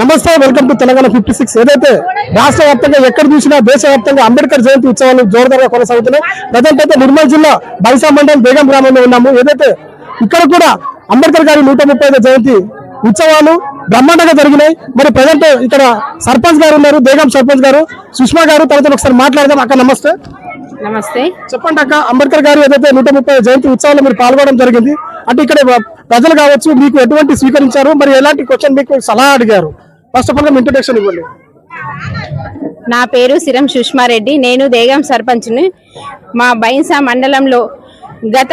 నమస్తే, welcome to Telangana 56. ఏదైతే రాష్ట్ర వ్యాప్తంగా ఎక్కడ చూసినా దేశవ్యాప్తంగా అంబేద్కర్ జయంతి ఉత్సవాలు జోరుదారుగా కొనసాగుతున్నాయి. ప్రజెంట్ అయితే నిర్మల్ జిల్లా బైసా మండలం బేగం గ్రామంలో ఉన్నాము. ఏదైతే ఇక్కడ కూడా అంబేద్కర్ గారి 135వ జయంతి ఉత్సవాలు బ్రహ్మాండంగా జరిగినాయి. మరి ప్రజెంట్ ఇక్కడ సర్పంచ్ గారు ఉన్నారు, బేగం సర్పంచ్ గారు సుష్మా గారు. తనతో ఒకసారి మాట్లాడదాం. అక్క నమస్తే. నమస్తే. చెప్పండి అక్క, అంబేద్కర్ గారు ఏదైతే 130వ జయంతి ఉత్సవాల్లో మీరు పాల్గొనడం జరిగింది, అంటే ఇక్కడ ప్రజలు కావచ్చు మీకు ఎటువంటి స్వీకరించారు, మరి ఎలాంటి క్వశ్చన్ మీకు సలహా అడిగారు? First of all me introduction ఇవ్వండి. నా పేరు సిరం సుష్మారెడ్డి, నేను దేగం సర్పంచ్ని. మా బైన్సా మండలంలో గత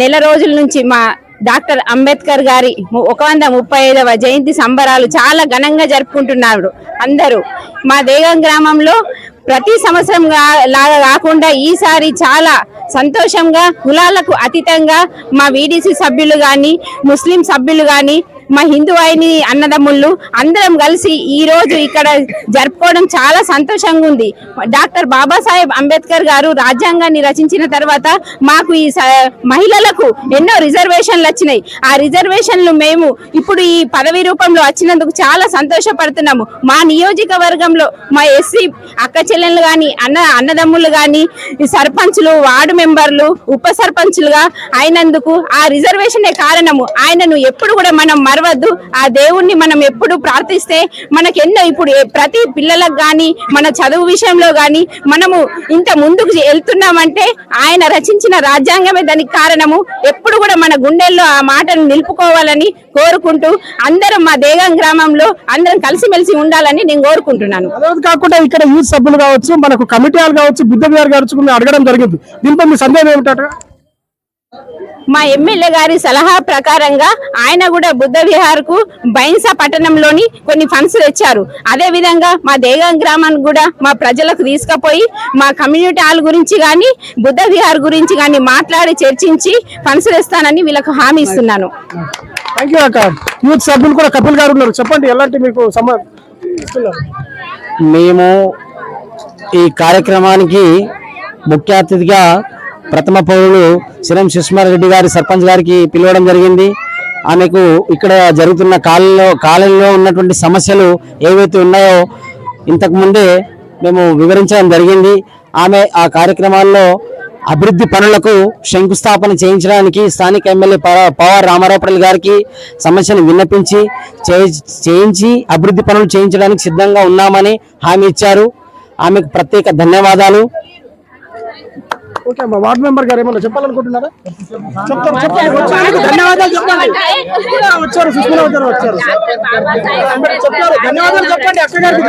నెల రోజుల నుంచి మా డాక్టర్ అంబేద్కర్ గారి 135వ జయంతి సంబరాలు చాలా ఘనంగా జరుపుకుంటున్నారు అందరూ. మా దేగం గ్రామంలో ప్రతి సంవత్సరం లాగా కాకుండా ఈసారి చాలా సంతోషంగా కులాలకు అతీతంగా మా వీడీసీ సభ్యులు కానీ, ముస్లిం సభ్యులు కానీ, మా హిందూ అయిని అన్నదమ్ముళ్ళు అందరం కలిసి ఈ రోజు ఇక్కడ జరుపుకోవడం చాలా సంతోషంగా ఉంది. డాక్టర్ బాబాసాహెబ్ అంబేద్కర్ గారు రాజ్యాంగాన్ని రచించిన తర్వాత మాకు ఈ మహిళలకు ఎన్నో రిజర్వేషన్లు వచ్చినాయి. ఆ రిజర్వేషన్లు మేము ఇప్పుడు ఈ పదవి రూపంలో వచ్చినందుకు చాలా సంతోషపడుతున్నాము. మా నియోజకవర్గంలో మా ఎస్సీ అక్క చెల్లెళ్ళు కానీ, అన్నదమ్ములు కానీ, సర్పంచులు, వార్డు మెంబర్లు, ఉప సర్పంచులుగా అయినందుకు ఆ రిజర్వేషనే కారణము. ఆయనను ఎప్పుడు కూడా మనం మరవద్దు. ఆ దేవుణ్ణి మనం ఎప్పుడు ప్రార్థిస్తే మనకి ఎన్నో ఇప్పుడు ప్రతి పిల్లలకు కానీ, మన చదువు విషయంలో కానీ మనము ఇంత ముందుకు వెళ్తున్నామంటే ఆయన రచించిన రాజ్యాంగమే దానికి కారణము. ఎప్పుడు కూడా మన గుండెల్లో ఆ మాటను నిలుపుకోవాలని కోరుకుంటూ అందరం మా దేగం గ్రామంలో అందరం కలిసిమెలిసి ఉండాలని నేను కోరుకుంటున్నాను. అదే కాకుండా ఇక్కడ యూత్ సభ్యులు కావచ్చు, మనకు కమిటీ వాళ్ళు కావచ్చు, బుద్ధ విహార్ కావచ్చు అడగడం జరిగింది. దీనిపై మీ సందేహం ఏమిటట? మా ఎమ్మెల్యే గారి సలహా ప్రకారంగా ఆయన కూడా బుద్ధ విహార్ కు బైన్సా పట్టణంలోని కొన్ని ఫండ్స్ తెచ్చారు. అదే విధంగా మా దేగం గ్రామానికి కూడా మా ప్రజలకు తీసుకుపోయి మా కమ్యూనిటీ హాల్ గురించి కానీ, బుద్ధ విహార్ గురించి కానీ మాట్లాడి చర్చించి ఫండ్స్ తెస్తానని వీళ్ళకు హామీ ఇస్తున్నాను. యూత్ సభ్యులు కూడా కపిల్ గారు ఉన్నారు, చెప్పండి ఎలాంటి మీకు మేము ఈ కార్యక్రమానికి ముఖ్య అతిథిగా ప్రథమ పౌరులు సిరం సుష్మారెడ్డి గారి సర్పంచ్ గారికి పిలవడం జరిగింది. ఆమెకు ఇక్కడ జరుగుతున్న కాలంలో ఉన్నటువంటి సమస్యలు ఏవైతే ఉన్నాయో ఇంతకు ముందే మేము వివరించడం జరిగింది. ఆమె ఆ కార్యక్రమాల్లో అభివృద్ధి పనులకు శంకుస్థాపన చేయించడానికి స్థానిక ఎమ్మెల్యే పవార్ రామారావుపల్లి గారికి సమస్యను విన్నపించి చేయించి అభివృద్ధి పనులు చేయించడానికి సిద్ధంగా ఉన్నామని హామీ ఇచ్చారు. ఆమెకు ప్రత్యేక ధన్యవాదాలు. ఓకే అమ్మా, వార్డు మెంబర్ గారు ఏమన్నా చెప్పాలనుకుంటున్నారా? ధన్యవాదాలు చెప్పండి. వచ్చారు సుష్మా గారు వచ్చారు, చెప్తారు ధన్యవాదాలు చెప్పండి. అక్క గారికి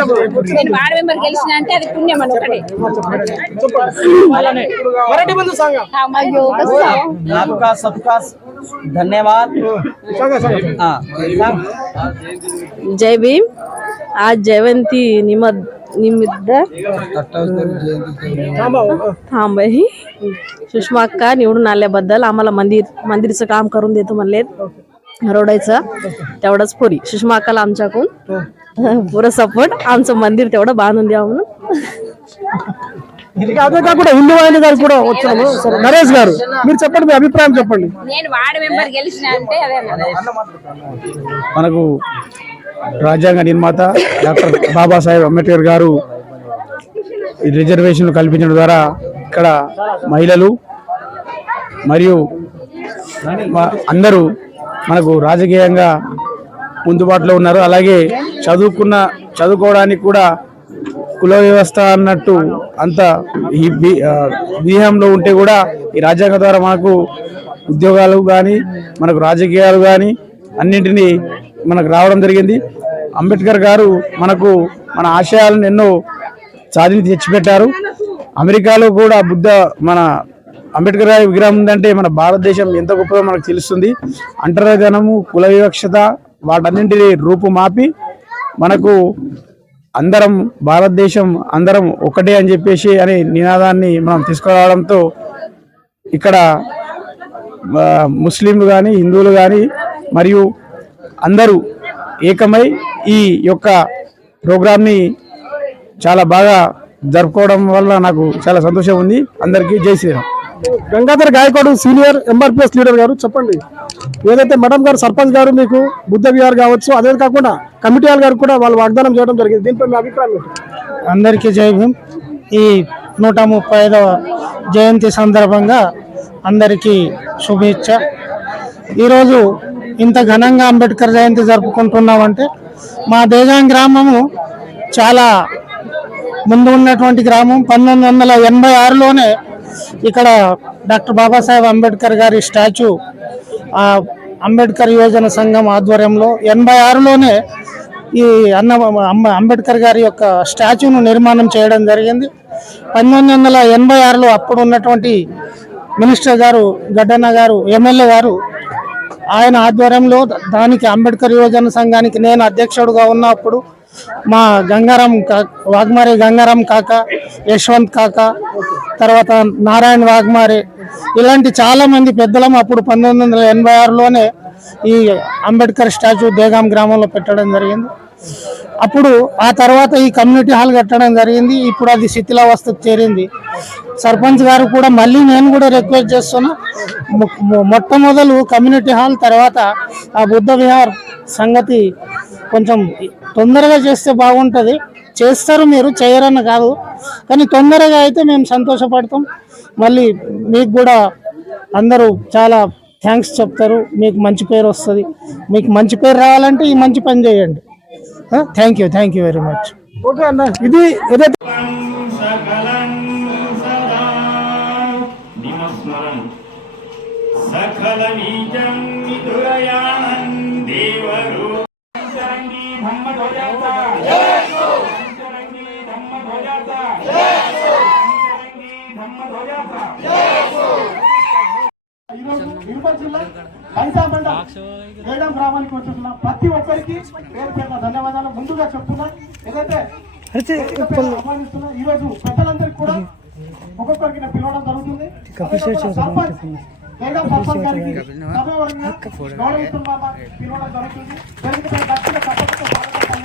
आपका सबका धन्यवाद. जय भीम. आज जयंती निमित्त थांबही सुषमा अक्का निवडून आल्याबद्दल आम्हाला मंदिरचं काम करून देतो म्हणले रोडायचं तेवढंच पुरी. सुषमा अक्काला आमच्याकडून पुरा सपोर्ट, आमचं मंदिर तेवढं बांधून द्यावं म्हणून. అదే కాకుండా హిందూ ఆయన గారు కూడా వచ్చాము. నరేష్ గారు మీరు చెప్పండి, మీ అభిప్రాయం చెప్పండి. మనకు రాజ్యాంగ నిర్మాత డాక్టర్ బాబాసాహెబ్ అంబేద్కర్ గారు ఈ రిజర్వేషన్లు కల్పించడం ద్వారా ఇక్కడ మహిళలు మరియు అందరూ మనకు రాజకీయంగా ముందుబాటులో ఉన్నారు. అలాగే చదువుకోవడానికి కూడా కుల వ్యవస్థ అన్నట్టు అంత ఈ వ్యూహంలో ఉంటే కూడా ఈ రాజ్యాంగం ద్వారా మనకు ఉద్యోగాలు కానీ, మనకు రాజకీయాలు కానీ అన్నింటినీ మనకు రావడం జరిగింది. అంబేద్కర్ గారు మన ఆశయాలను ఎన్నో సాధించి తెచ్చిపెట్టారు. అమెరికాలో కూడా మన అంబేద్కర్ గారి విగ్రహం ఉందంటే మన భారతదేశం ఎంత గొప్పదో మనకు తెలుస్తుంది. అంటరానితనము, కుల వివక్షత వాటన్నింటినీ రూపుమాపి మనకు అందరం భారతదేశం అందరం ఒకటే అని చెప్పేసి అనే నినాదాన్ని మనం తీసుకురావడంతో ఇక్కడ ముస్లింలు కానీ, హిందువులు కానీ మరియు అందరూ ఏకమై ఈ యొక్క ప్రోగ్రామ్ని చాలా బాగా జరుపుకోవడం వల్ల నాకు చాలా సంతోషం ఉంది. అందరికీ జై శ్రీరామ్. గంగాధర్ గాయకోడు సీనియర్ ఎంఆర్పిఎస్ లీడర్ గారు చెప్పండి. ఏదైతే మేడం గారు సర్పంచ్ గారు మీకు బుద్ధ విహార్ కావచ్చు, అదే కాకుండా కమిటీ హాల్ గారు కూడా వాళ్ళు వాగ్దానం చేయడం జరిగింది. దీనిపై మీ అభిప్రాయం ఏంటి? అందరికీ జై భీమ్. ఈ 135వ జయంతి సందర్భంగా అందరికీ శుభేచ్ఛ. ఈరోజు ఇంత ఘనంగా అంబేద్కర్ జయంతి జరుపుకుంటున్నామంటే మా దేజాం గ్రామము చాలా ముందు ఉన్నటువంటి గ్రామం. 1986లోనే ఇక్కడ డాక్టర్ బాబాసాహెబ్ అంబేద్కర్ గారి స్టాచ్యూ అంబేద్కర్ యువజన సంఘం ఆధ్వర్యంలో 86లోనే ఈ అంబేద్కర్ గారి యొక్క స్టాచ్యూను నిర్మాణం చేయడం జరిగింది. 1986లో అప్పుడు ఉన్నటువంటి మినిస్టర్ గారు గడ్డన్న గారు, ఎమ్మెల్యే గారు, ఆయన ఆధ్వర్యంలో దానికి అంబేద్కర్ యువజన సంఘానికి నేను అధ్యక్షుడుగా ఉన్నప్పుడు మా వాగ్మారి గంగారాం కాక, యశ్వంత్ కాక, తర్వాత నారాయణ వాగ్మారి, ఇలాంటి చాలా మంది పెద్దలం అప్పుడు 1986లోనే ఈ అంబేద్కర్ స్టాచ్యూ దేగాం గ్రామంలో పెట్టడం జరిగింది. అప్పుడు ఆ తర్వాత ఈ కమ్యూనిటీ హాల్ కట్టడం జరిగింది. ఇప్పుడు అది శిథిలావస్థకు చేరింది. సర్పంచ్ గారు కూడా మళ్ళీ నేను కూడా రిక్వెస్ట్ చేస్తున్నా, మొట్టమొదలు కమ్యూనిటీ హాల్, తర్వాత ఆ బుద్ధ విహార్ సంగతి కొంచెం తొందరగా చేస్తే బాగుంటుంది. చేస్తారు, మీరు చేయరని కాదు, కానీ తొందరగా అయితే మేము సంతోషపడతాం. మళ్ళీ మీకు కూడా అందరూ చాలా థ్యాంక్స్ చెప్తారు. మీకు మంచి పేరు వస్తుంది. మీకు మంచి పేరు రావాలంటే ఈ మంచి పని చేయండి. Thank you very much. Okay అన్న, ఇది ఏదైతే సకల బీజం విదురయానం దేవరు నిర్మల్ జిల్లా బైంసా మండలం వేడం గ్రామానికి వచ్చేస్తున్న ప్రతి ఒక్కరికి పేరు పేరున ధన్యవాదాలు ముందుగా చెప్తున్నా. ఏదైతే ఆహ్వానిస్తున్నా, ఈ రోజు పెద్దలందరికీ కూడా ఒక్కొక్కరికి పిలవడం జరుగుతుంది. సర్పంచ్ వేగం సర్పంచ్ గారికి సభ్యవర్గంగా గౌరవిస్తున్నా పిలవడం జరుగుతుంది. వేదికపై గట్టిగా చప్పట్లతో స్వాగతం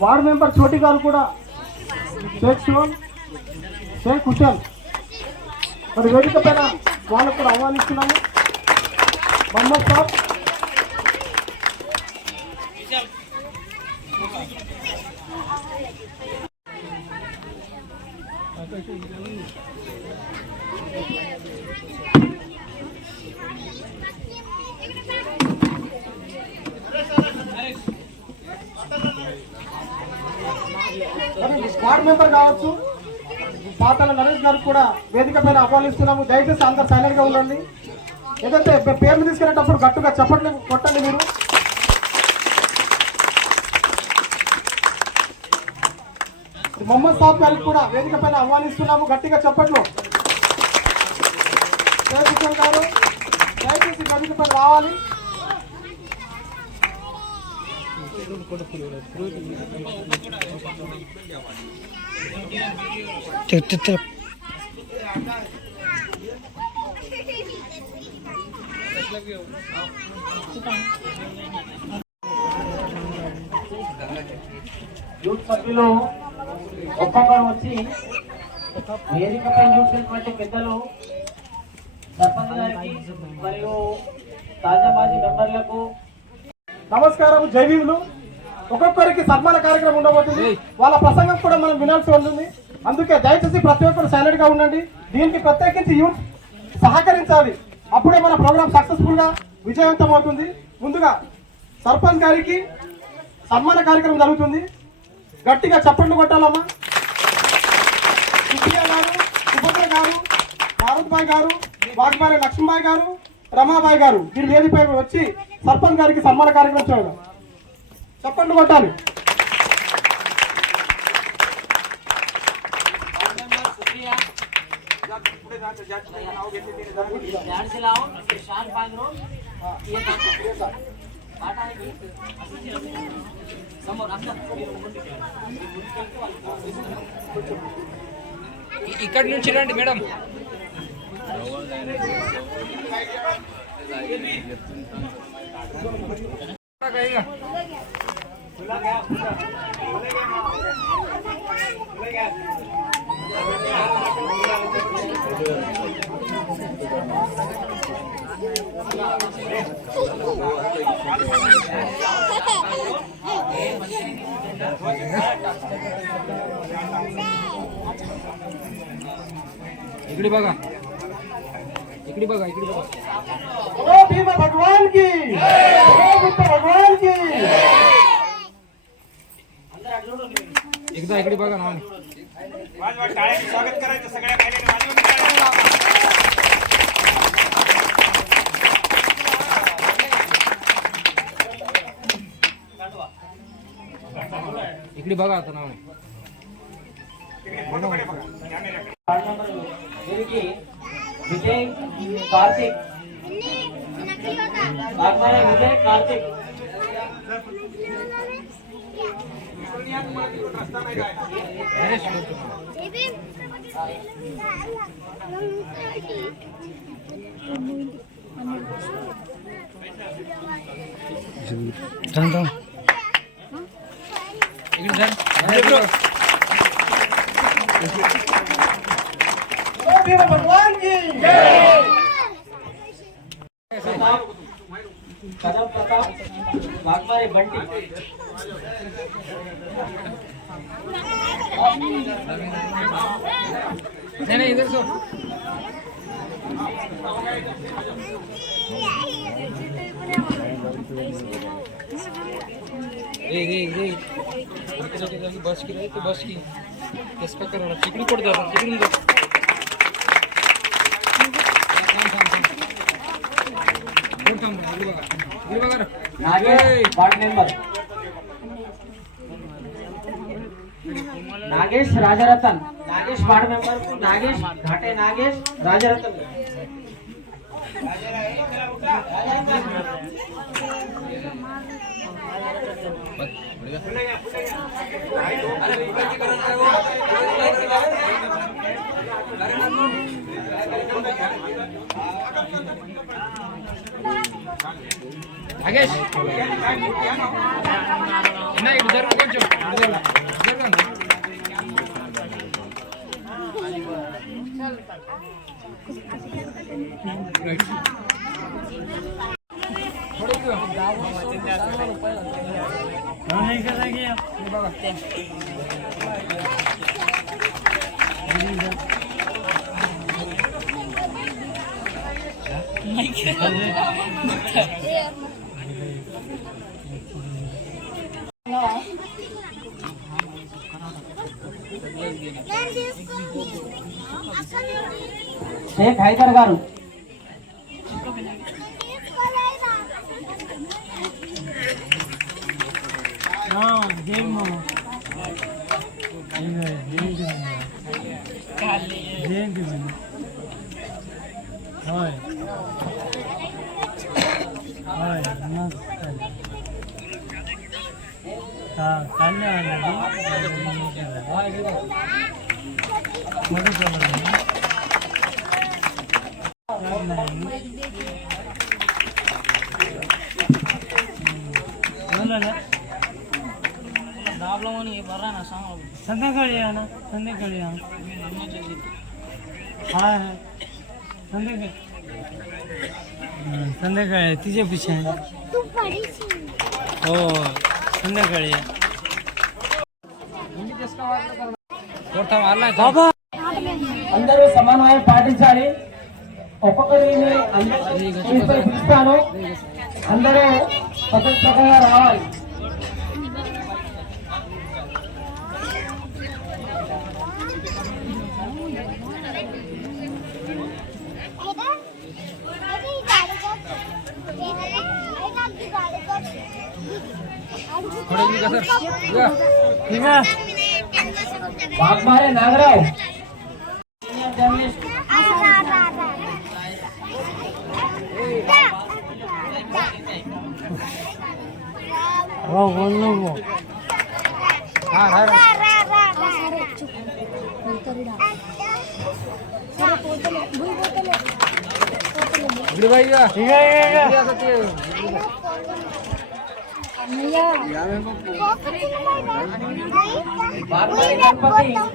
వార్డ్ మెంబర్ చోటి గారు కూడా షేక్ హుసేన్ మరి వేదిక పైన వాళ్ళకు కూడా ఆహ్వానిస్తున్నాము. మహమ్మద్ సాబ్, వార్డ్ మెంబర్ కావచ్చు పాతాల నరేష్ గారు కూడా వేదిక పైన ఆహ్వానిస్తున్నాము. దయచేసి అందరు సైలెంట్ గా ఉండండి. ఏదైతే పేర్లు తీసుకునేటప్పుడు గట్టిగా చప్పట్లు కొట్టండి. మీరు మొహమ్మద్ సాబ్ గారికి కూడా వేదిక పైన ఆహ్వానిస్తున్నాము. గట్టిగా చప్పట్లు. జయకిషన్ గారు దయచేసి వేదిక పైన రావాలి. యూత్ సభ్యులు ఒక్కొక్కరు వచ్చి వేదికపై చూసినటువంటి పెద్దలు, సర్పంచ్ గారికి మరియు తాజా మాజీ మెంబర్లకు నమస్కారం, జైవీవులు. ఒక్కొక్కరికి సన్మాన కార్యక్రమం ఉండబోతుంది. వాళ్ళ ప్రసంగం కూడా మనం వినాల్సి ఉంటుంది. అందుకే దయచేసి ప్రతి ఒక్కరు సైలెంట్ గా ఉండండి. దీనికి ప్రత్యేకించి యూత్ సహకరించాలి. అప్పుడే మన ప్రోగ్రామ్ సక్సెస్ఫుల్ గా విజయవంతం అవుతుంది. ముందుగా సర్పంచ్ గారికి సన్మాన కార్యక్రమం జరుగుతుంది. గట్టిగా చప్పట్లు కొట్టాలమ్మా. సుప్రియ గారు, సుభద్ర గారు, భారత్ భాయ్ గారు, వాగ్మారి లక్ష్మీబాయి గారు, రమాబాయి గారు వీరి వేదికపై వచ్చి సర్పంచ్ గారికి సన్మాన కార్యక్రమం చేయడం. చప్పట్లు కొట్టాలి. ఇక్కడి నుంచి రండి మేడం. इकडे बघा, इकडे बघा, इकडे बघा. भीम भगवान की बुद्ध भगवान की. एकदा इकडे बघा ना. वाजवा टाळ्यांनी स्वागत करायचं सगळ्या महिलांनी. वाजवा टाळ्या. इकडे बघा आता नाव. विजय कार्तिक विजय कार्तिक भीम भगवान की कदम प्रताप वाघमारे बंटी. नहीं इधर सो. बस की रही तो बस की किसका करा चिकड़ी पड़ जाता चिकड़ी दो. Nagesh ward member Nagesh Rajratan. Nagesh ward member Nagesh घाटे. नागेश राजरतन. नागेश नहीं इधर కొంచెం इधर राइट नहीं करेंगे शेख हैदर गारू. संध्याकाळी या ना. संध्याकाळी या. हा संध्याकाळी संध्याकाळी तिच्या पिछे हो संध्याकाळी या. అందరూ సమన్వయం పాటించాలి. ఒక్కొక్కరిని పిలుస్తాను. అందరూ పద్ధతి ప్రకారంగా రావాలి. वाघमारे नागराव सीनियर जर्नलिस्ट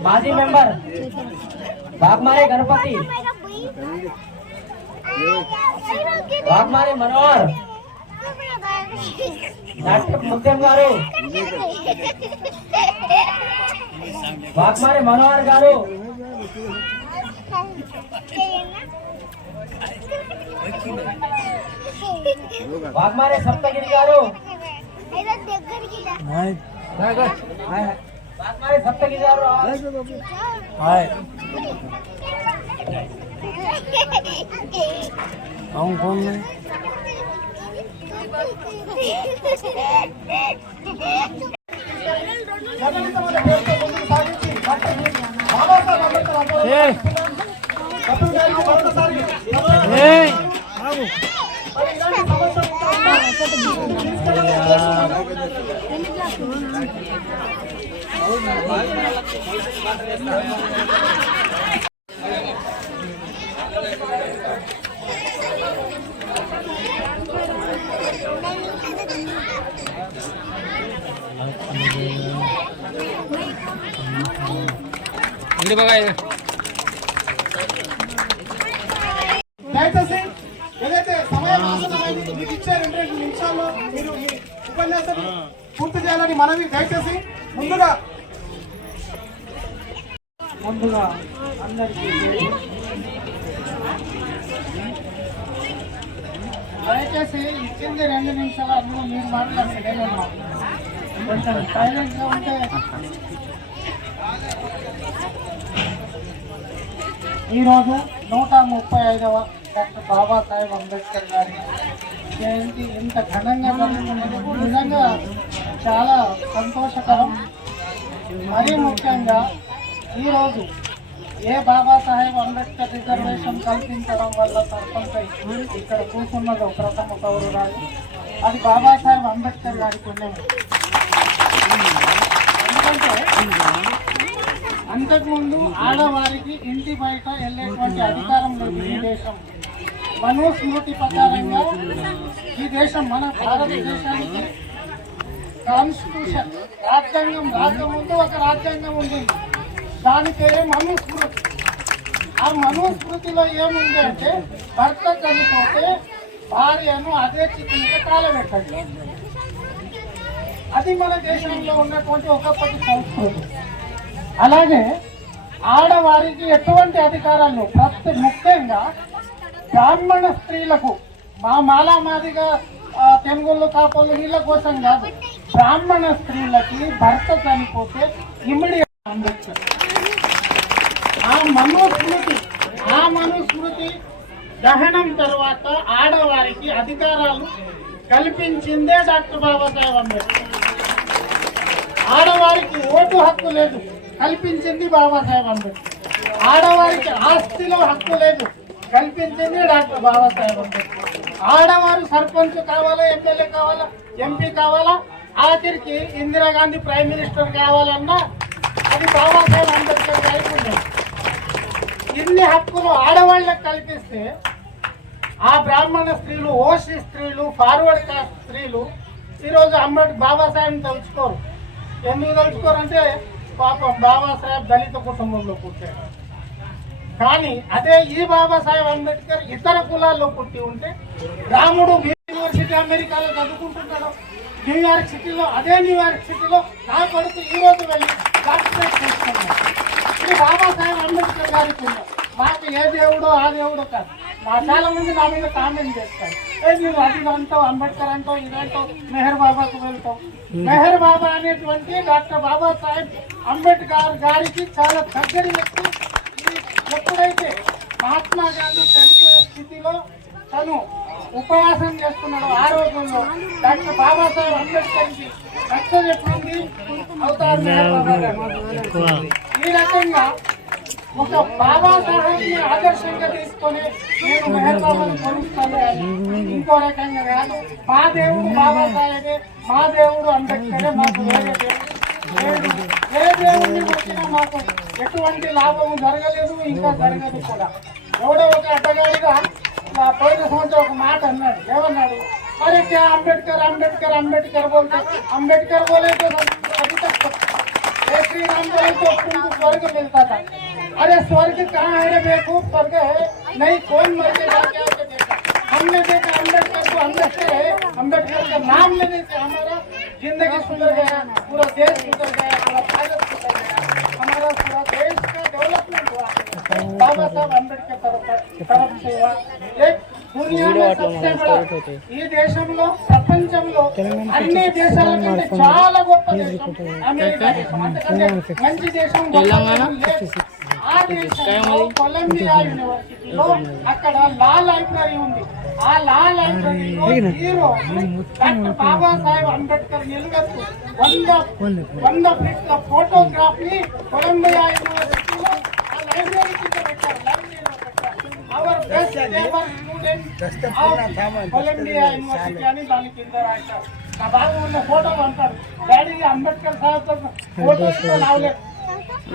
మాజీ మెంబర్ బాగ్మారే గణపతి బాగ్మారే మనోహర్ డాక్టర్ ముత్యం గారు బాగ్మారే మనోహర్ గారు బాగ్మారే సప్తగిరి గారు బాగ్మారే సప్తగిరి గారు దయచేసి ఏదైతే సమయం ఆసన్నమైంది మీకు ఇచ్చే 2 నిమిషాల్లో మీరు ఈ ఉపన్యాసాన్ని పూర్తి చేయాలని మనవి. దయచేసి ముందుగా అందరికీ దయచేసి ఇచ్చింది 2 నిమిషాలు అందులో మీరు మాట్లాడండి. కొంచెం సైలెంట్ గా ఉంటే ఈరోజు 135వ డాక్టర్ బాబాసాహెబ్ అంబేద్కర్ గారి జయంతి ఇంత ఘనంగా జరుగుతున్నది నిజంగా చాలా సంతోషకరం. మరీ ముఖ్యంగా ఈరోజు ఏ బాబాసాహెబ్ అంబేద్కర్ రిజర్వేషన్ కల్పించడం వల్ల సర్పంచ్ ఇక్కడ కూర్చున్నదో ప్రథమ పౌరురాలు అది బాబాసాహెబ్ అంబేద్కర్ గారి పుణ్యం. ఎందుకంటే అంతకుముందు ఆడవారికి ఇంటి బయట వెళ్ళేటువంటి అధికారం లేదు ఈ దేశం. మనుస్మృతి ప్రకారంగా ఈ దేశం మన భారతదేశానికి కాన్స్టిట్యూషన్ రాజ్యాంగం రాకముందు ఒక రాజ్యాంగం ఉంటుంది. దాని పేరే మనుస్మృతి. ఆ మనుస్మృతిలో ఏముంది అంటే భర్త చనిపోతే భార్యను అదే చితి మీద కాలబెట్టండి. అది మన దేశంలో ఉన్నటువంటి ఒకప్పటి సంస్కృతి. అలాగే ఆడవారికి ఎటువంటి అధికారాలు ముఖ్యంగా బ్రాహ్మణ స్త్రీలకు మా మాలామాదిగా తెనుగోళ్ళు కాపోళ్ళు వీళ్ళ కోసం కాదు, బ్రాహ్మణ స్త్రీలకి భర్త చనిపోతే ఇమ్మీడియట్ అంబేద్కర్ ఆ మనుస్మృతి దహనం తర్వాత ఆడవారికి అధికారాలు కల్పించిందే డాక్టర్ బాబాసాహెబ్ అంబేద్కర్. ఆడవారికి ఓటు హక్కు లేదు, కల్పించింది బాబాసాహెబ్ అంబేద్కర్. ఆడవారికి ఆస్తిలో హక్కు లేదు, కల్పించింది డాక్టర్ బాబాసాహెబ్ అంబేద్కర్. ఆడవారు సర్పంచ్ కావాలా, ఎమ్మెల్యే కావాలా, ఎంపీ కావాలా, ఆఖరికి ఇందిరాగాంధీ ప్రైమ్ మినిస్టర్ కావాలన్నా అది బాబాసాహెబ్ అంబేద్కర్ గారికి ఉండేది. ఇన్ని హక్కులు ఆడవాళ్ళకి కల్పిస్తే ఆ బ్రాహ్మణ స్త్రీలు, ఓసీ స్త్రీలు, ఫార్వర్డ్ కాస్ట్ స్త్రీలు ఈరోజు బాబాసాహెబ్ని తలుచుకోరు. ఎందుకు తలుచుకోరంటే పాపం బాబాసాహెబ్ దళిత కుటుంబంలో పుట్టాడు. కానీ అదే ఈ బాబాసాహెబ్ అంబేద్కర్ ఇతర కులాల్లో పుట్టి ఉంటే రాముడు యూనివర్సిటీ అమెరికాలో చదువుకుంటున్నాడు, న్యూయార్క్ సిటీలో, అదే న్యూయార్క్ సిటీలో నా కొడుకు ఈ రోజు వెళ్ళి డాక్టరేట్ చేసుకున్నాడు. ఇది బాబాసాహెబ్ అంబేద్కర్ గారికి ఉంది. మాకు ఏ దేవుడో ఆ దేవుడో కాదు. మా చాలా మంది నా మీద కామెంట్ చేస్తారు, నువ్వు అది అంటావు, అంబేద్కర్ అంటావు, ఇదంటావు, మెహర్ బాబాకు వెళ్తావు. మెహర్ బాబా అనేటువంటి డాక్టర్ బాబాసాహెబ్ అంబేద్కర్ గారికి చాలా దగ్గరి వ్యక్తి. ఎప్పుడైతే మహాత్మా గాంధీ చనిపోయే స్థితిలో తను ఉపవాసం చేస్తున్నాడు ఆ రోజుల్లో డాక్టర్ బాబాసాహెబ్ అంబేద్కర్కి రక్తం చెప్పింది అవుతారు మెహర్ బాబా గారు. ఈ రకంగా ఒక బాబాసాహెబ్ని ఆదర్శంగా తీసుకొని నేను మెహర్ బాబాని కొలుస్తాను కానీ ఇంకో రకంగా కాదు. మా దేవుడు బాబాసాహెబే, మా దేవుడు అంబేద్కరే, మాకు వేరే దేవుడు లేదు. ఏ దేవుడిని వచ్చినా మాకు ఎటువంటి లాభం జరగలేదు, ఇంకా జరగదు కూడా. ఎవడో ఒక అడ్డగాడిగా పోయిన సంవత్సరం ఒక మాట అన్నాడు. ఏమన్నాడు? अरे क्या अम्बेडकर अम्बेडकर अम्बेडकर बोलते, अम्बेडकर बोले तो अभी तक श्री राम बोले तो तुमको स्वर्ग मिलता था। अरे स्वर्ग कहाँ है रे बेवकूफ, स्वर्ग है नहीं, कौन मर के जाके आके देखा। हमने देखा अम्बेडकर को, अम्बेडकर का नाम लेने से हमारा जिंदगी सुधर गया, पूरा देश सुधर गया, पूरा भारत सुधर गया, हमारा पूरा देश का डेवलपमेंट हुआ बाबा साहब अम्बेडकर तरफ से हुआ। एक दुनिया में सबसे बड़ा ఈ దేశంలో ప్రపంచంలో అన్ని దేశాల కంటే చాలా గొప్ప దేశం అమెరికా దేశం. అంతకంటే మంచి దేశం తెలంగాణ. ఆ దేశంలో కొలంబియా యూనివర్సిటీలో అక్కడ లా లైబ్రరీ ఉంది. ఆ లా లైబ్రరీలో హీరో డాక్టర్ బాబాసాహెబ్ అంబేద్కర్ నిలువెత్తు 100 ఫీట్ల ఫోటోగ్రాఫ్ ని కొలంబియా యూనివర్సిటీలో ఆ లైబ్రరీ కింద పెట్టారు. Our best ever student of Columbia University అని దాని కింద రాశారు. నా బాబు ఉన్న ఫోటో అంటారు, డాడీ అంబేద్కర్ సాహెబ్ తో फोटो तो लावले.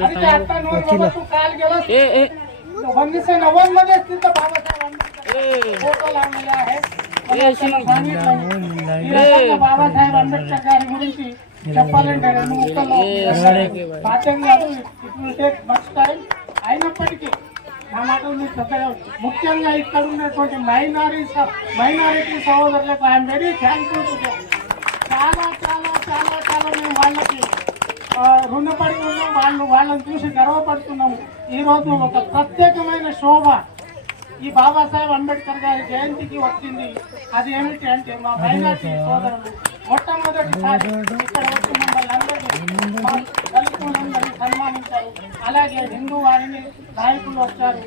अरे ते आता नोर बाबा तू काल गेला 1990 मध्ये स्थित बाबासाहेब आंबेडकर फोटो लावलेला आहे. బాబాసాహెబ్ అంబేద్కర్ గారి గురించి చెప్పాలంటే 2 ముక్కల్లో సాధ్యం కాదు. It will take much time. అయినప్పటికీ నా మాటలు మీరు పెద్దగా, ముఖ్యంగా ఇక్కడ ఉన్నటువంటి మైనారిటీ సహోదరులకు I'm very thankful to them. చాలా చాలా చాలా చాలా మేము వాళ్ళకి రుణపడి ఉన్నాం. వాళ్ళని చూసి గర్వపడుతున్నాము. ఈరోజు ఒక ప్రత్యేకమైన శోభ ఈ బాబాసాహెబ్ అంబేద్కర్ గారి జయంతికి వచ్చింది. అది ఏమిటి అంటే మా మైనారిటీ సోదరులు మొట్టమొదటిసారి ఇక్కడ వచ్చి మమ్మల్ని అందరినీ దళితులందరినీ సన్మానించారు. అలాగే హిందూ వారిని నాయకులు వచ్చారు.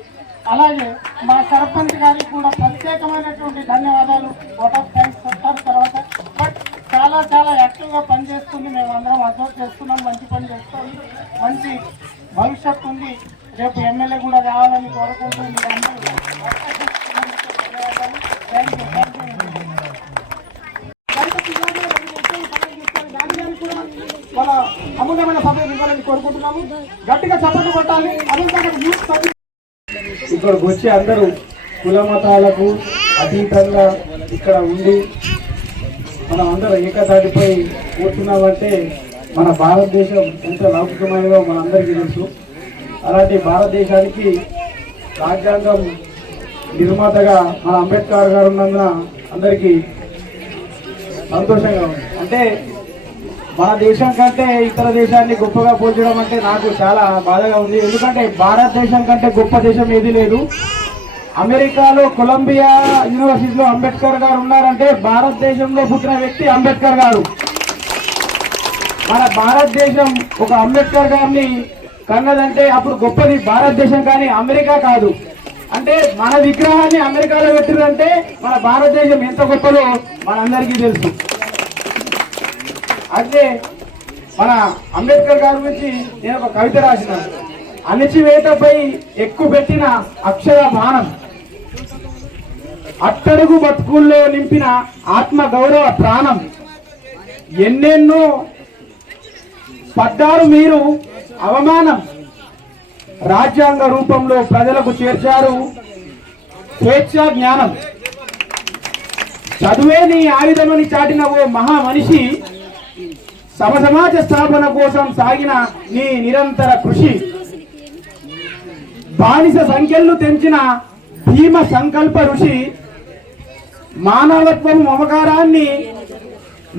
అలాగే మా సర్పంచ్ గారికి కూడా ప్రత్యేకమైనటువంటి ధన్యవాదాలు, ఓట్ ఆఫ్ థ్యాంక్స్ చెప్తారు తర్వాత. బట్ చాలా చాలా యాక్టివ్గా పనిచేస్తుంది. మేము అందరం అబ్జర్వ్ చేస్తున్నాం. మంచి పని చేస్తుంది, మంచి భవిష్యత్తు ఉంది. రేపు ఎమ్మెల్యే కూడా కావాలని కోరుకుంటుంది. మన అమూల్యమైన సమయం ఇవ్వాలని కోరుకుంటున్నాము. గట్టిగా చప్పట్లు కొట్టాలి. ఇక్కడికి వచ్చి అందరూ కుల మతాలకు అతీతంగా ఇక్కడ ఉండి మనం అందరం ఏకతాటిపై కూర్చున్నామంటే మన భారతదేశం ఎంత లౌకికమైనదో మనందరికీ తెలుసు. అలాంటి భారతదేశానికి రాజ్యాంగం నిర్మాతగా మన అంబేద్కర్ గారు ఉన్నందున అందరికీ సంతోషంగా ఉంది. అంటే మన దేశం కంటే ఇతర దేశాన్ని గొప్పగా పోల్చడం అంటే నాకు చాలా బాధగా ఉంది. ఎందుకంటే భారతదేశం కంటే గొప్ప దేశం ఏది లేదు. అమెరికాలో కొలంబియా యూనివర్సిటీలో అంబేద్కర్ గారు ఉన్నారంటే భారతదేశంలో పుట్టిన వ్యక్తి అంబేద్కర్ గారు. మన భారతదేశం ఒక అంబేద్కర్ గారిని కన్నదంటే అప్పుడు గొప్పది భారతదేశం కానీ అమెరికా కాదు. అంటే మన విగ్రహాన్ని అమెరికాలో పెట్టిందంటే మన భారతదేశం ఎంత గొప్పదో మనందరికీ తెలుసు. అయితే మన అంబేద్కర్ గారి గురించి నేను ఒక కవిత రాసినాను. అణచివేతపై ఎక్కుపెట్టిన అక్షర బాణం, అట్టడుగు బతుకుల్లో నింపిన ఆత్మ గౌరవ ప్రాణం, ఎన్నెన్నో పడ్డారు మీరు అవమానం, రాజ్యాంగ రూపంలో ప్రజలకు చేర్చారు స్వేచ్ఛా జ్ఞానం, చదువే నీ ఆయుధమని చాటిన ఓ మహా మనిషి, సమసమాజ స్థాపన కోసం సాగిన నీ నిరంతర కృషి, బానిస సంఖ్యలు తెంచిన భీమ సంకల్ప ఋషి, మానవత్వం మమకారాన్ని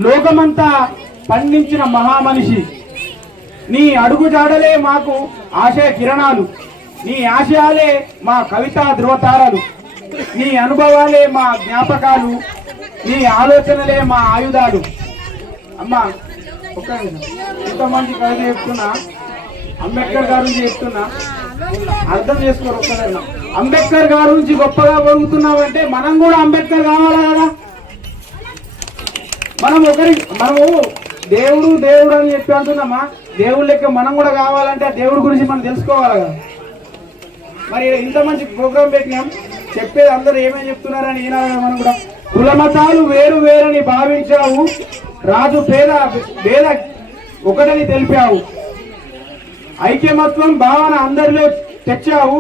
లోకమంతా పండించిన మహామనిషి, నీ అడుగుజాడలే మాకు ఆశయ కిరణాలు, నీ ఆశయాలే మా కవితా ధ్రువతారాలు, నీ అనుభవాలే మా జ్ఞాపకాలు, నీ ఆలోచనలే మా ఆయుధాలు. అమ్మా ఒక్క ఇంతమంది కవిత చెప్తున్నా, అంబేద్కర్ గారి నుంచి చెప్తున్నా, అర్థం చేసుకోరు. ఒక్కదన్నా అంబేద్కర్ గారి నుంచి గొప్పగా పొరుగుతున్నామంటే మనం కూడా అంబేద్కర్ కావాలా కదా. మనము దేవుడు దేవుడు అని చెప్పి అంటున్నామా, దేవుడు లెక్క మనం కూడా కావాలంటే దేవుడి గురించి మనం తెలుసుకోవాలి కదా. మరి ఇంత మంచి ప్రోగ్రామ్ పెట్టినాం, చెప్పేది అందరూ ఏమేమి చెప్తున్నారని ఈనాడు మనం కూడా కులమతాలు వేరు వేరని భావించావు, రాజు పేద ఒకటని తెలిపావు, ఐక్యమత్వం భావన అందరిలో తెచ్చావు,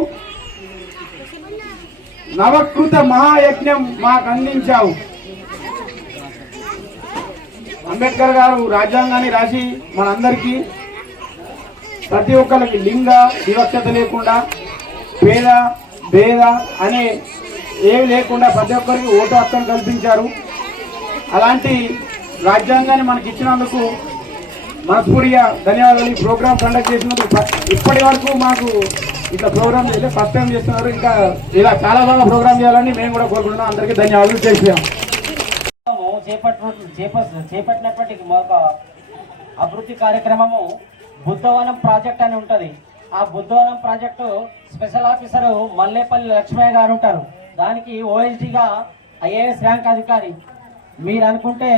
నవకృత మహాయజ్ఞం మాకు అందించావు. అంబేద్కర్ గారు రాజ్యాంగాన్ని రాసి మనందరికీ ప్రతి ఒక్కరికి లింగ వివక్షత లేకుండా, పేద భేద అనే ఏమి లేకుండా ప్రతి ఒక్కరికి ఓటు హక్కును కల్పించారు. అలాంటి రాజ్యాంగాన్ని మనకి ఇచ్చినందుకు మనస్ఫూర్తిగా ధన్యవాదాలు. ఈ ప్రోగ్రామ్ కండక్ట్ చేసినందుకు ఇప్పటి వరకు మాకు ఇట్లా ప్రోగ్రామ్ చేస్తే ఫస్ట్ టైం చేస్తున్నారు. ఇంకా ఇలా చాలా బాగా ప్రోగ్రామ్ చేయాలని మేము కూడా కోరుకుంటున్నాం. అందరికీ ధన్యవాదాలు చేసాం. చేపట్టినటువంటి ఒక అభివృద్ధి కార్యక్రమము బుద్ధవనం ప్రాజెక్ట్ అని ఉంటుంది. ఆ Buddhavanam project special officer Mallepalli Lakshmaiah garu ఉంటారు. దానికి ఓఎస్డీగా ఐఏఎస్ ర్యాంక్ అధికారి. మీరు అనుకుంటే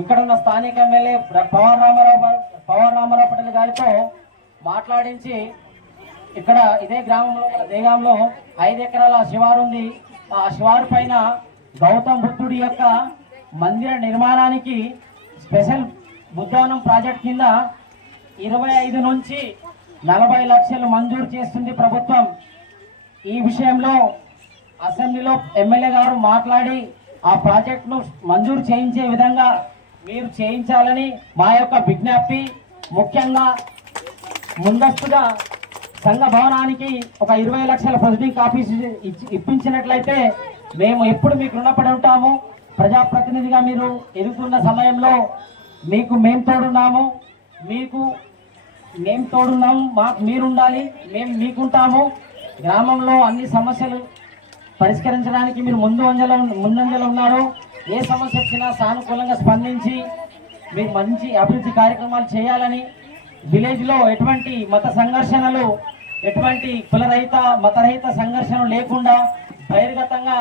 ఇక్కడ ఉన్న స్థానిక ఎమ్మెల్యే పవన్ రామారావు పటేల్ గారితో మాట్లాడించి ఇక్కడ ఇదే గ్రామంలో దేగాంలో 5 ఎకరాల శివారు ఉంది. ఆ శివారు పైన గౌతమ్ బుద్ధుడి యొక్క మందిర నిర్మాణానికి స్పెషల్ బుద్ధవనం ప్రాజెక్ట్ కింద 25 నుంచి 40 లక్షలు మంజూరు చేస్తుంది ప్రభుత్వం. ఈ విషయంలో అసెంబ్లీలో ఎమ్మెల్యే గారు మాట్లాడి ఆ ప్రాజెక్టును మంజూరు చేయించే విధంగా మీరు చేయించాలని మా యొక్క విజ్ఞప్తి. ముఖ్యంగా ముందస్తుగా సంఘ భవనానికి ఒక 20 లక్షల ప్రొసీడింగ్ కాపీస్ ఇప్పించినట్లయితే మేము ఎప్పుడు మీకు రుణపడి ఉంటాము. ప్రజాప్రతినిధిగా మీరు ఎదుగుతున్న సమయంలో మీకు మేము తోడున్నాము, మాకు మీరుండాలి, మేము మీకుంటాము. గ్రామంలో అన్ని సమస్యలు పరిష్కరించడానికి మీరు ముందంజలో ఉన్నారు. ఏ సమస్య వచ్చినా సానుకూలంగా స్పందించి మీకు మంచి అభివృద్ధి కార్యక్రమాలు చేయాలని, విలేజ్లో ఎటువంటి మత సంఘర్షణలు, ఎటువంటి కులరహిత మతరహిత సంఘర్షణలు లేకుండా, బహిర్గతంగా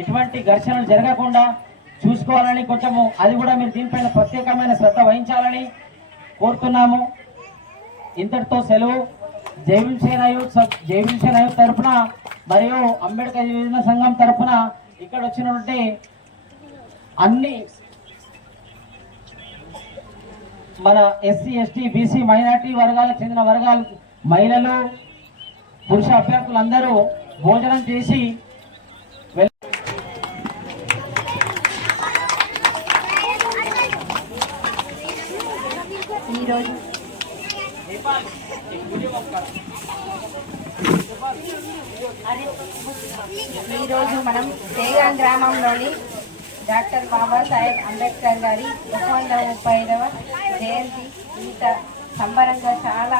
ఎటువంటి ఘర్షణలు జరగకుండా చూసుకోవాలని కొంచెము అది కూడా మీరు దీనిపైన ప్రత్యేకమైన శ్రద్ధ వహించాలని కోరుతున్నాము. ఇంతటితో సెలవు. జై భీమ్ యూత్ తరఫున మరియు అంబేద్కర్ యువజన సంఘం తరఫున ఇక్కడ వచ్చినటువంటి అన్ని మన ఎస్సీ ఎస్టీ బీసీ మైనార్టీ వర్గాలకు చెందిన మహిళలు పురుష అభ్యర్థులందరూ భోజనం చేసి ఈరోజు మనం దేగాం గ్రామంలోని డాక్టర్ బాబాసాహెబ్ అంబేద్కర్ గారి 135వ జయంతి ఇంత సంబరంగా చాలా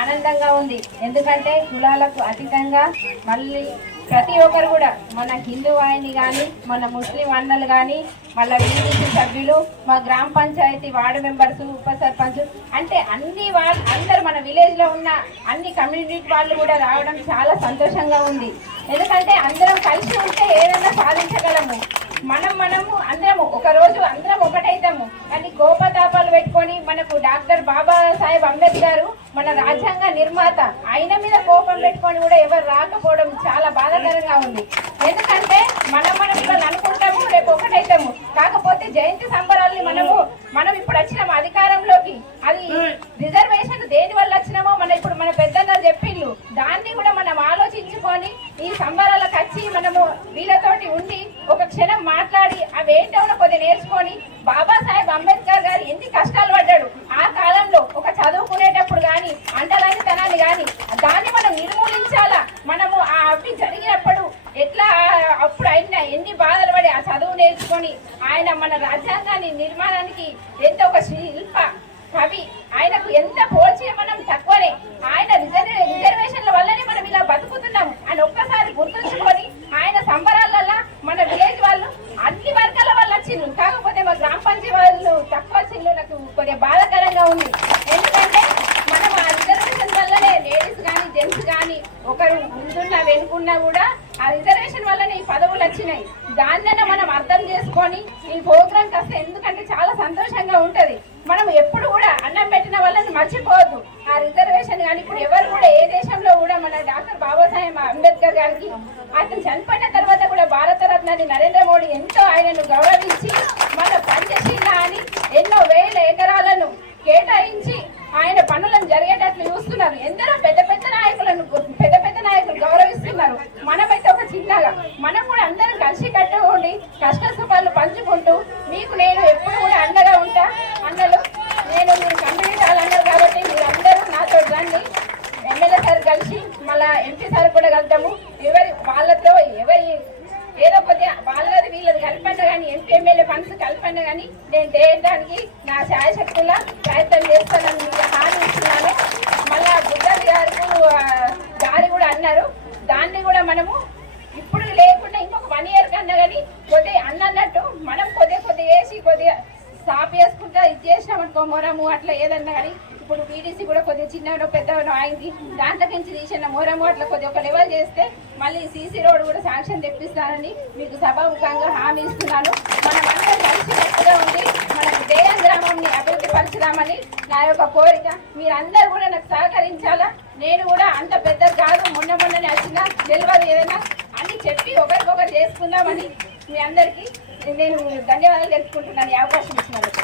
ఆనందంగా ఉంది. ఎందుకంటే కులాలకు అతీతంగా మళ్ళీ ప్రతి ఒక్కరు కూడా మన హిందూ వాహిని కానీ, మన ముస్లిం అన్నలు కానీ, మళ్ళీ వీడిసి సభ్యులు, మా గ్రామ పంచాయతీ వార్డు మెంబర్స్, ఉప సర్పంచ్ అంటే అందరు మన విలేజ్లో ఉన్న అన్ని కమ్యూనిటీ వాళ్ళు కూడా రావడం చాలా సంతోషంగా ఉంది. ఎందుకంటే అందరం కలిసి ఉంటే ఏదైనా సాధించగలము. మనము అందరము ఒకరోజు అందరం ఒకటైతాము. కానీ కోపతాపాలు పెట్టుకొని మనకు డాక్టర్ బాబాసాహెబ్ అంబేద్కర్ మన రాజ్యాంగ నిర్మాత ఆయన మీద కోపం పెట్టుకొని కూడా ఎవరు రాకపోవడం చాలా బాధాకరంగా ఉంది. ఎందుకంటే మనం ఇప్పుడు అనుకుంటాము, రేపు ఒకటైతాము. కాకపోతే జయంతి సంబరాల్ని మనం ఇప్పుడు వచ్చినాము అధికారంలోకి. అది రిజర్వేషన్ దేని వల్ల వచ్చినామో మన పెద్దన్నారు చెప్పిండ్రు. దాన్ని కూడా మనం ఆలోచించుకొని ఈ సంబరాలకు వచ్చి మనము వీళ్ళతోటి ఉండి ఒక క్షణం మాట్లాడి అవేంటో కొద్దిగా నేర్చుకొని బాబాసాహెబ్ అంబేద్కర్ గారు ఎన్ని కష్టాలు పడ్డాడు ఆ కాలంలో ఒక చదువుకునేటప్పుడు కానీ, అంటరానితనాన్ని కానీ దాన్ని మనం నిర్మూలించాలా. మనము ఆ అవి జరిగినప్పుడు ఎట్లా అప్పుడు ఆయన ఎన్ని బాధలు పడి ఆ చదువు నేర్చుకొని ఆయన మన రాజ్యాంగాన్ని నిర్మాణానికి ఎంత ఒక శిల్ప కవి. ఆయనకు ఎంత పోల్చి మనం తక్కువనే. ఆయన రిజర్వేషన్ల వల్లనే మనం ఇలా బతుకుతున్నాము అని ఒక్కసారి గుర్తుంచుకొని ఆయన సంబరాలల్లో మన విలేజ్ వాళ్ళు అన్ని వర్గాల వాళ్ళు వచ్చిండ్రు. కాకపోతే మా గ్రామ పంచాయతీ వాళ్ళు తక్కువ వచ్చిండ్రు. నాకు కొద్దిగా బాధాకరంగా ఉంది. ఎందుకంటే మనం ఆ రిజర్వేషన్ వల్లనే లేడీస్ కానీ జెంట్స్ కానీ ఒకరు ముందున్నా వెనుకున్నా కూడా ఆ రిజర్వేషన్ వల్లనే ఈ పదవులు వచ్చినాయి. దాన్నైనా మనం అర్థం చేసుకొని ఈ ప్రోగ్రాంకి వస్తే ఎందుకంటే చాలా సంతోషంగా ఉంటది. మనం ఎప్పుడు కూడా అన్నం పెట్టిన వాళ్ళని మర్చిపోవద్దు. ఆ రిజర్వేషన్ కానీ ఇప్పుడు ఎవరు కూడా ఏ దేశంలో కూడా మన డాక్టర్ బాబాసాహెబ్ గారికి. అతను చనిపోయిన తర్వాత కూడా భారతరత్నాన్ని నరేంద్ర మోడీ ఎంతో ఆయనను గౌరవించి మన పంచశీల అని ఎన్నో వేల ఎకరాలను కేటాయించి ఆయన పనులను జరిగేటట్లు చూస్తున్నారు. ఎందరో పెద్ద పెద్ద నాయకులు గౌరవిస్తున్నారు. మనమైతే ఒక చిన్నగా మనం కూడా అందరం కలిసి కట్టుకోండి, కష్ట సుఖాలు పంచుకుంటూ మీకు నేను ఎప్పుడు కూడా అండగా ఉంటా. అన్నలు నేను మీరు కంప్లీట్ అన్నారు కాబట్టి మీరు అందరూ నాతో రండి. ఎమ్మెల్యే సార్ కలిసి మళ్ళా ఎంపీ సార్ కూడా కలుద్దాము. వాళ్ళతో ఏదో కొద్దిగా వాళ్ళది వీళ్ళది కలిపండి కానీ ఎంపీ ఎమ్మెల్యే ఫండ్స్ కలిపండి కానీ నేను చేయడానికి నా శాయశక్తుల ప్రయత్నం చేస్తానని మీకు హామీ ఇస్తున్నాను. మళ్ళా బుద్ధి గారు కూడా అన్నారు, దాన్ని కూడా మనము ఇప్పుడు లేకుండా ఇంకొక 1 year కన్నా కానీ కొద్దిగా అన్నట్టు మనం కొద్దిగా వేసి కొద్దిగా సాప్ వేసుకుంటా ఇది చేసినామనుకో మొరము అట్లా ఏదన్నా కానీ ఇప్పుడు బీడీసీ కూడా కొద్దిగా చిన్నవనో పెద్దవనో అయింది, దాంట్లో నుంచి తీసిన మొరము అట్లా కొద్దిగా ఒక లెవెల్ చేస్తే మళ్ళీ సీసీ రోడ్ కూడా శాంక్షన్ తెప్పిస్తానని మీకు సభాముఖంగా హామీ ఇస్తున్నాను. మనం అందరం కలిసికట్టుగా ఉండి మన దేగం గ్రామాన్ని అభివృద్ధి పరచుదామని నా యొక్క కోరిక. మీరందరూ కూడా నాకు సహకరించాలా. నేను కూడా అంత పెద్ద కాదు, మొన్ననే వచ్చినా తెలియదు ఏదైనా అని చెప్పి ఒకరికొకరు చేసుకుందామని మీ అందరికీ నేను ధన్యవాదాలు తెలుపుకుంటున్నాను ఈ అవకాశం ఇచ్చినందుకు.